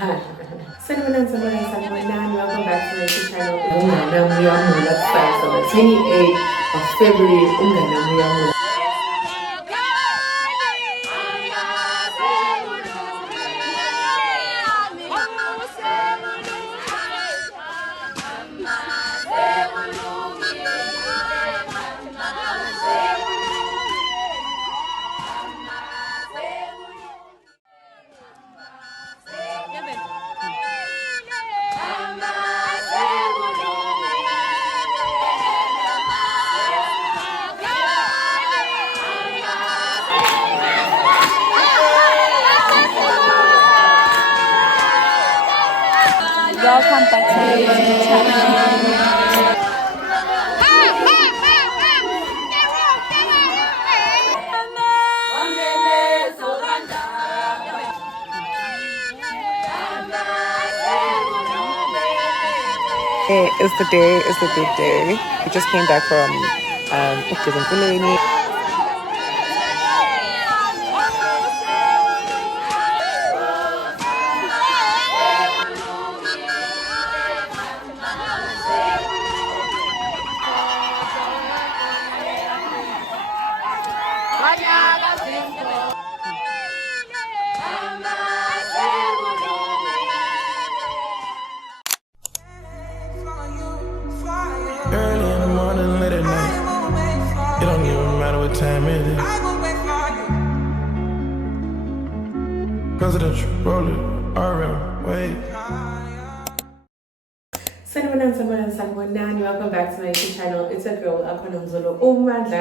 Welcome back to my YouTube channel. We are on the 28th of February. Welcome back to my YouTube channel. It's the day, it's the big day. We just came back from Ukizimkuleni. Early in the morning, late at night. It don't even matter what time it is. Presidential roller, RM, wait. Welcome back to my YouTube channel. It's a girl, Akononzolo Umandla.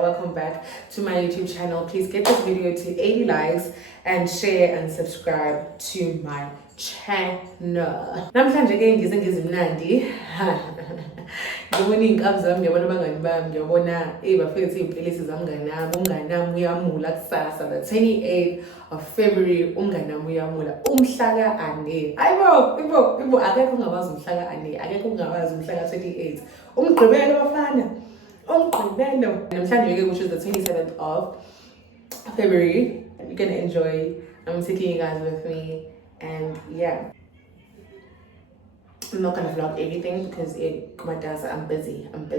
Welcome back to my YouTube channel. Please get this video to 80 likes and share and subscribe to my channel. Namhlanje ke ngizimnandi. Ngibona iy'nkabi zami, ngiyabona abangani bami, ngiyabona bafethu iy'mpilisi zamnganami, umnganami uyamula kusasa, the 28th of February, umnganami uyamula, umhlaka ane. Ibo, akekho ungawazi umhlaka ane, akekho ungawazi umhlaka 28. Umgqibelo bafana, umgqibelo. Namhlanje-ke, which is the 27th of February, you're gonna enjoy. I'm taking you guys with me, and yeah. I'm not gonna vlog everything because I'm busy, and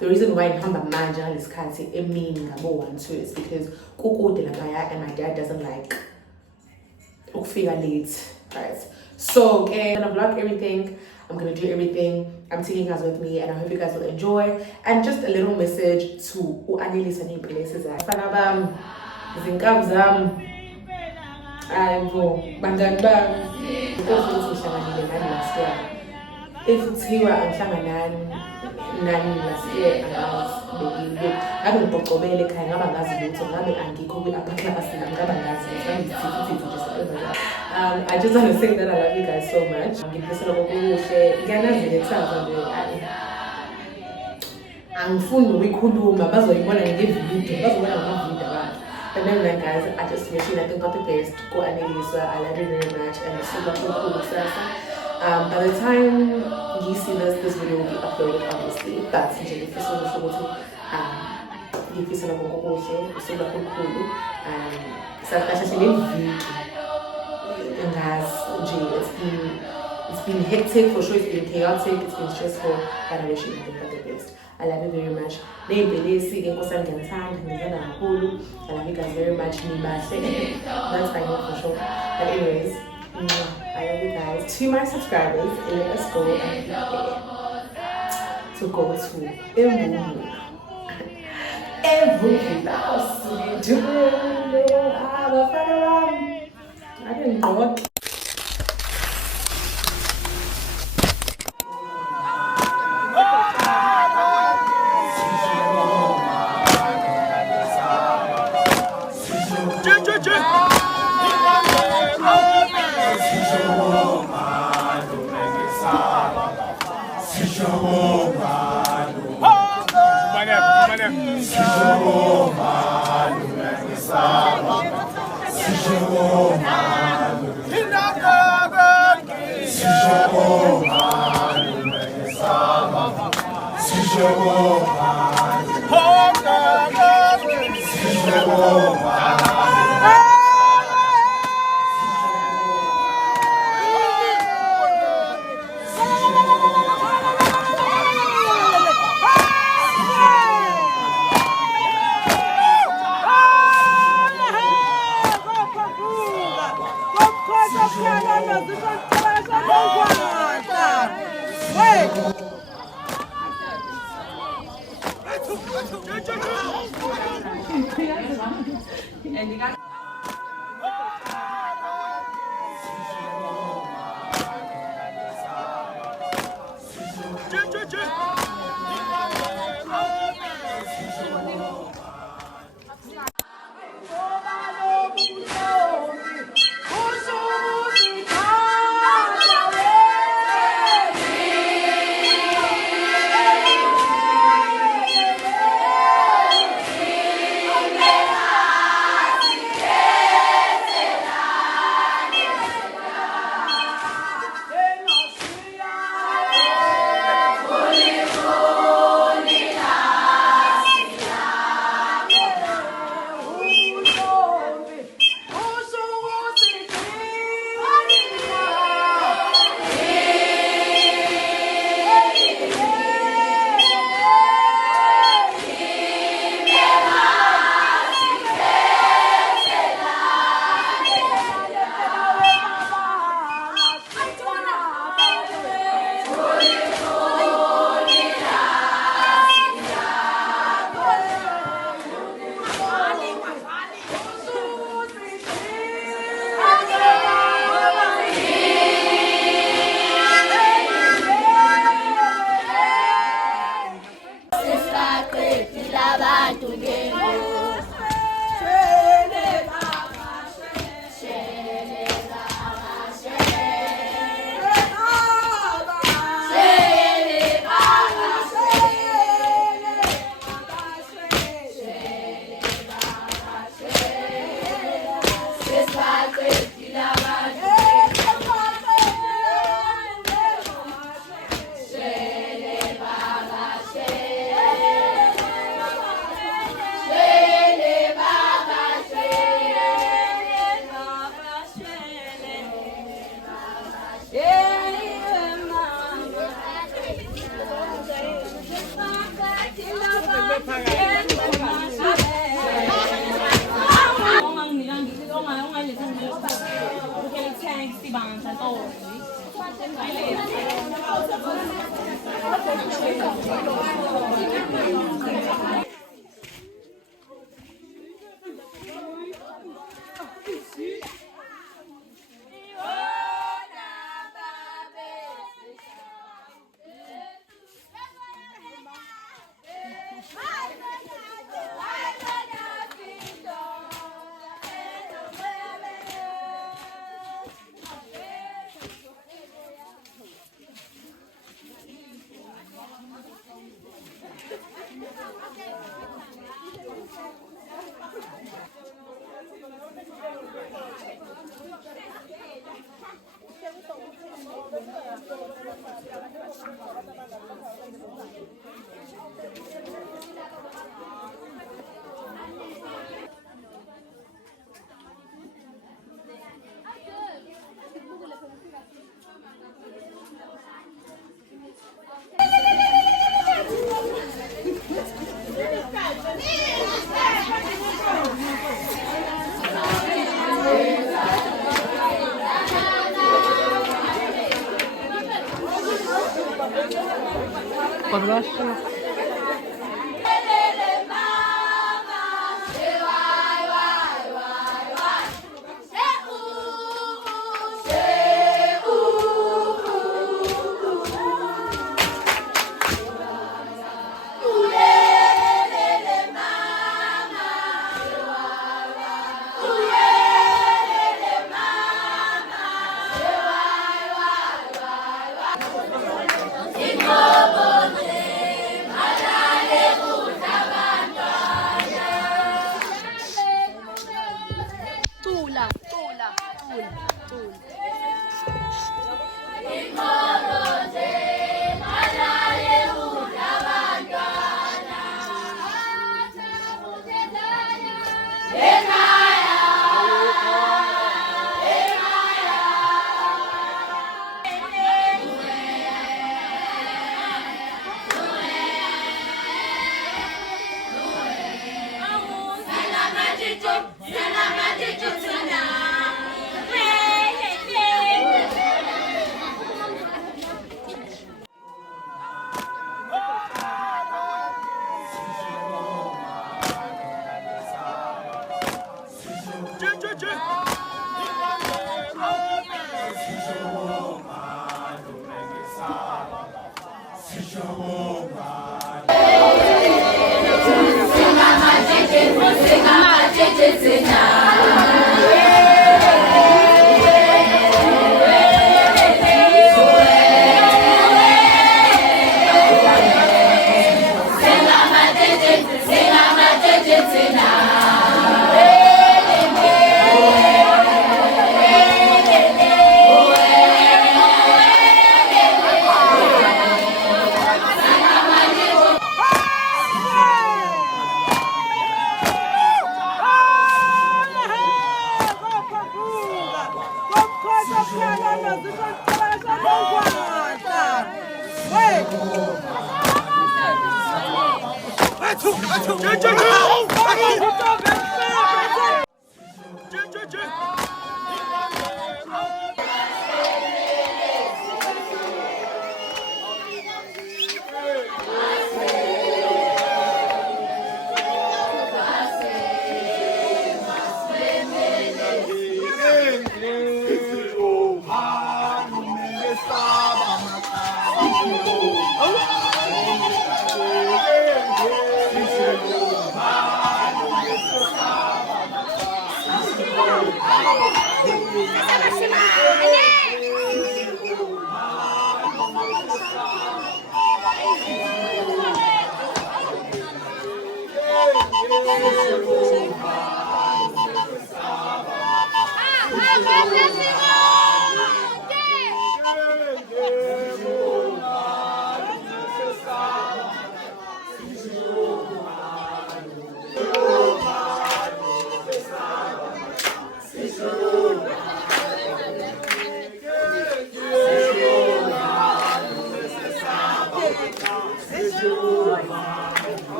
the reason why I'm manja is because is because and my dad doesn't like ukufika late, right? So I'm gonna vlog everything, I'm gonna do everything, I'm taking you guys with me, and I hope you guys will enjoy. And just a little message to uanelisa places fanabam zinkabi zami ayibo bangani bami because ngihlanganile nani last year. If kuthiwa angihlangana nani last year angazibekile ngabe ngibhocobele ekhaya ngaba ngazi lutho ngabe angikho kwi-upper class ngaba ngazi I just want to say that I love you guys so much. Ngifisela kokuhle ngiyanazile kusasa nje angifuni ukuyikhuluma bazoyibona ngevidiyo bazobona ngamavidiyo abantu. But then guys, I just wish you nothing but the best. Go Anelisa, I love you very much, and it's super cool. By the time you see this video will be uploaded, obviously. But if you feel so it's been hectic for sure, it's been chaotic, it's been stressful, but I wish you nothing but the best. I love you very much. I love you guys very much. That's my name for sure. But anyways, I love you guys. To my subscribers, let us go and prepare to go to every house. I didn't know what.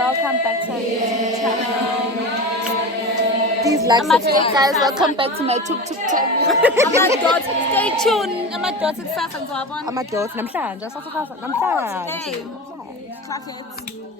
Welcome back to our YouTube channel. Please like, Hey guys, welcome back to my YouTube channel. Stay tuned. I'm a daughter kusasa ngizowabona. Amadoda namhlanje asasasa namhlanje. Hey, clap it.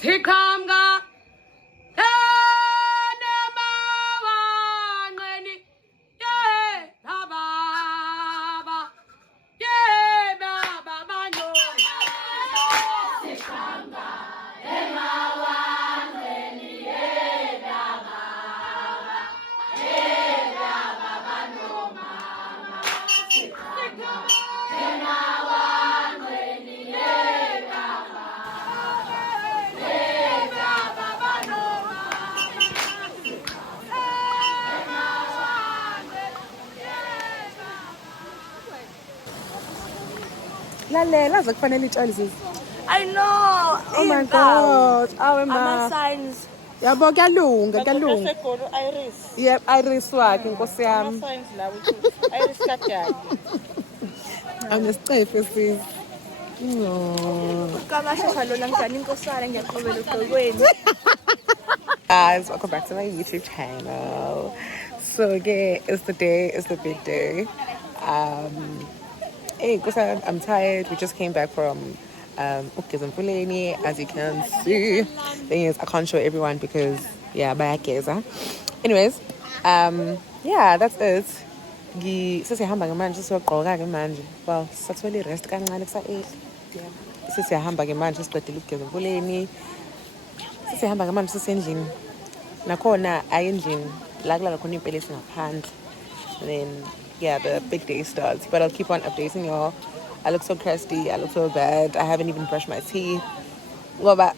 Sikhanga ene mawanqeni ye baba ye baba bano Sikhanga emawanqeni ye baba ye baba bano mama Sikhanga emawanqeni ye baba Lalela zakufanele itshali zizi. I know. Oh my god. Awe ma. Ama-signs. Yabo kuyalunga, kuyalunga. Sekolo Iris. Yep, Iris wakhe Nkosi yami. Signs la ukuthi Iris kaJali. Anesicefe sis. No. Kamashesha lona ngidani inkosana ngiyaqhubela ugqokweni. Guys, welcome back to my YouTube channel. So again, it's the big day. Hey, I'm tired. We just came back from Ukizamfuleni, as you can see. Thing is, I can't show everyone because bayageza. Anyways, yeah, that's it. Sesihamba ke manje siyogqoka ke manje. Well, sathwele rest kancane kusa8. Sesihamba ke manje siqedile Ukizamfuleni. Sesihamba ke manje sisendlini. Nakhona ayendlini la kulala khona impelesi ngaphandle. And then the big day starts. But I'll keep on updating y'all. I look so crusty. I look so bad. I haven't even brushed my teeth. Well, but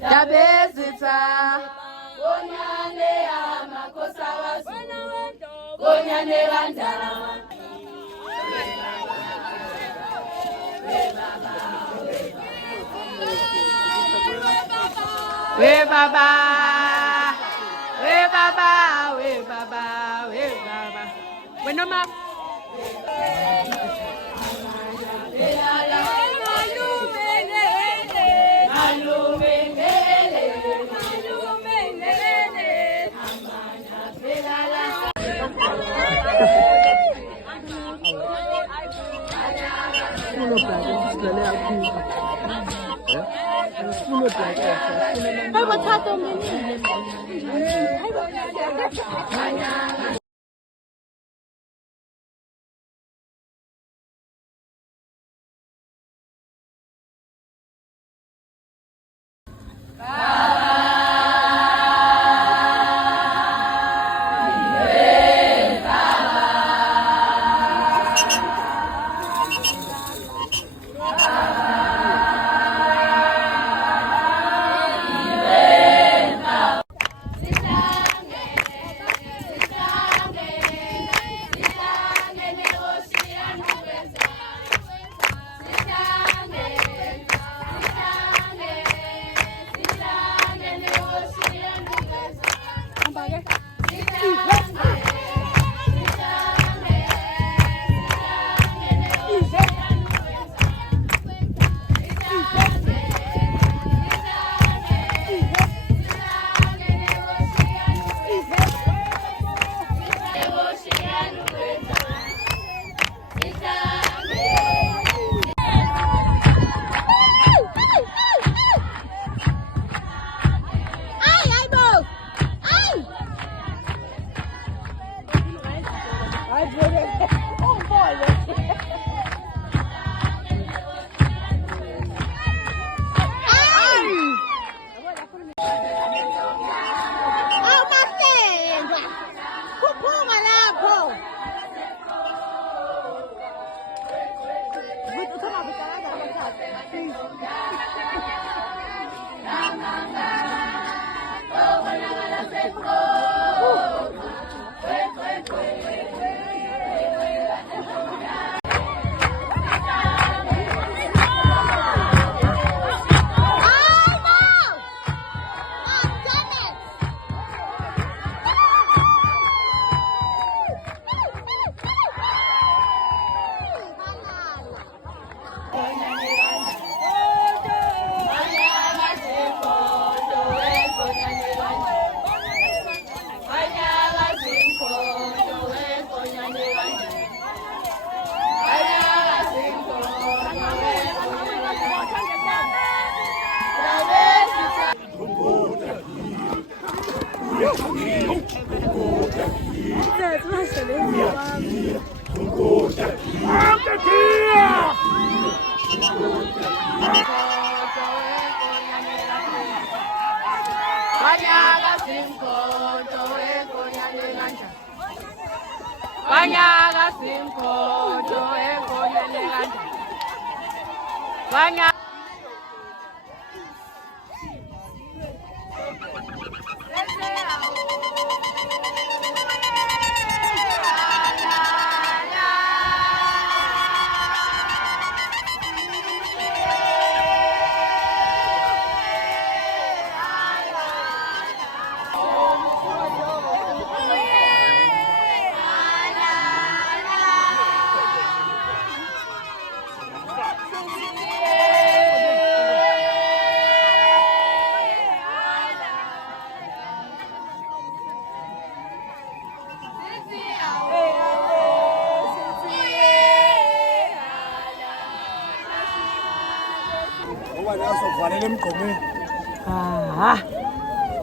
Dabezita. We baba, we baba, we baba, we baba. We no ma.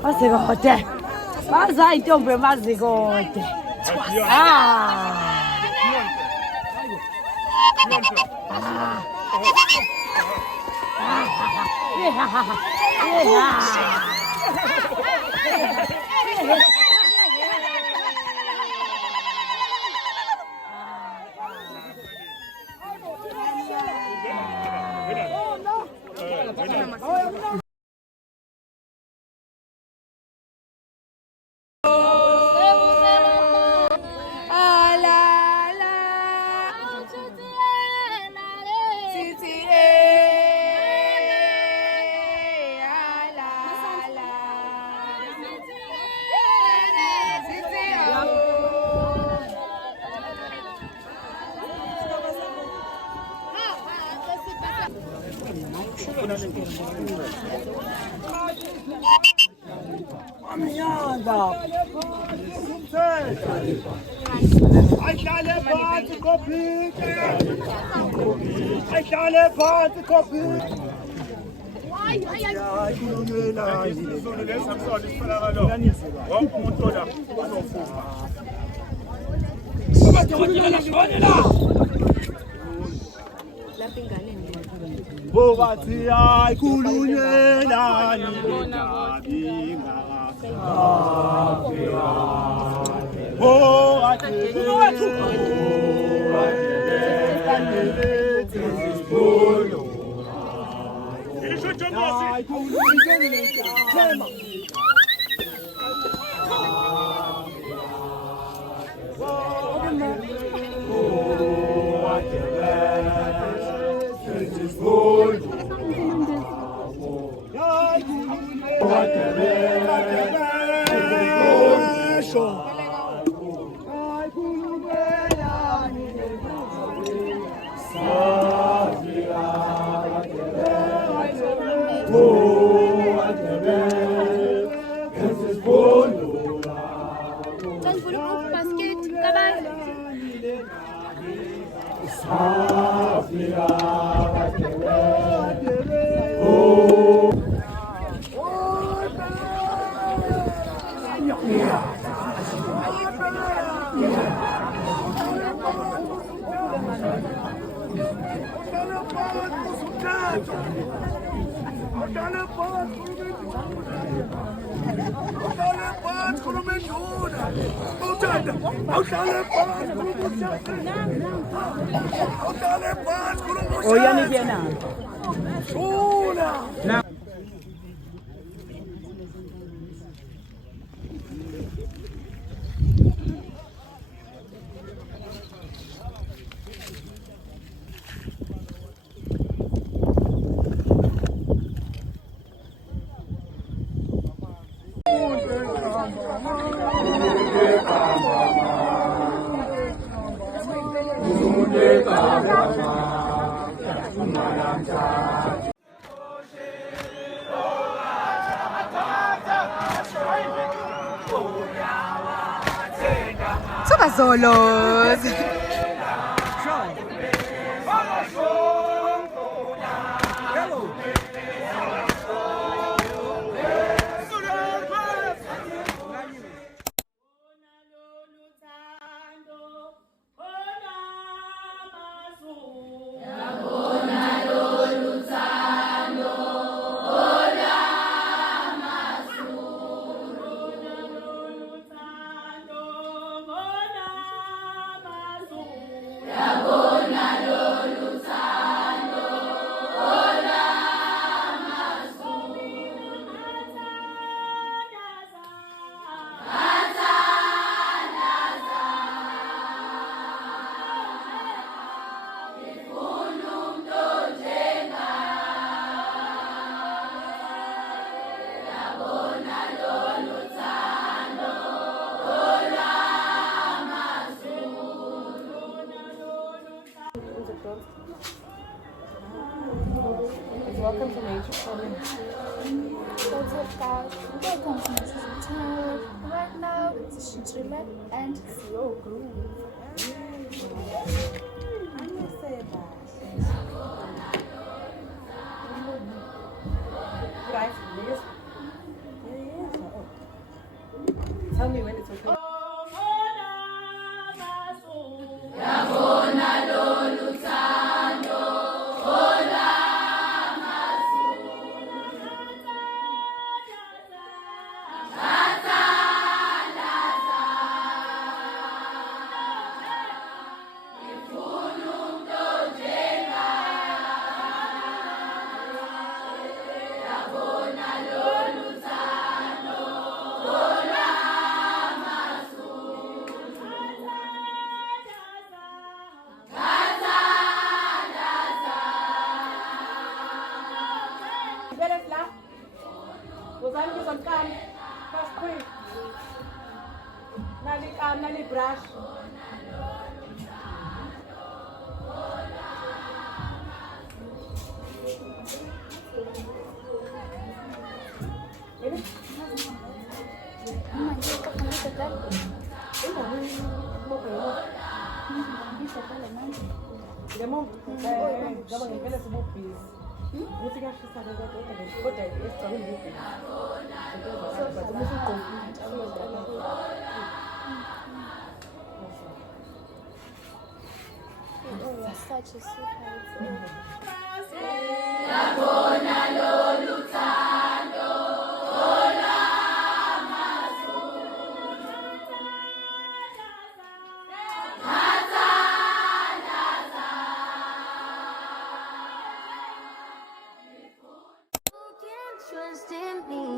Mazikode. Baza intombi mazikode. Thanks for the basket. Bye-bye. Solos. Welcome to Nature Channel. What's up, guys? Welcome to my channel. Right now, it's Shinchile and Slow Groove. Tell me when it's okay. Nali brush. Such a sweetheart. Trust in me.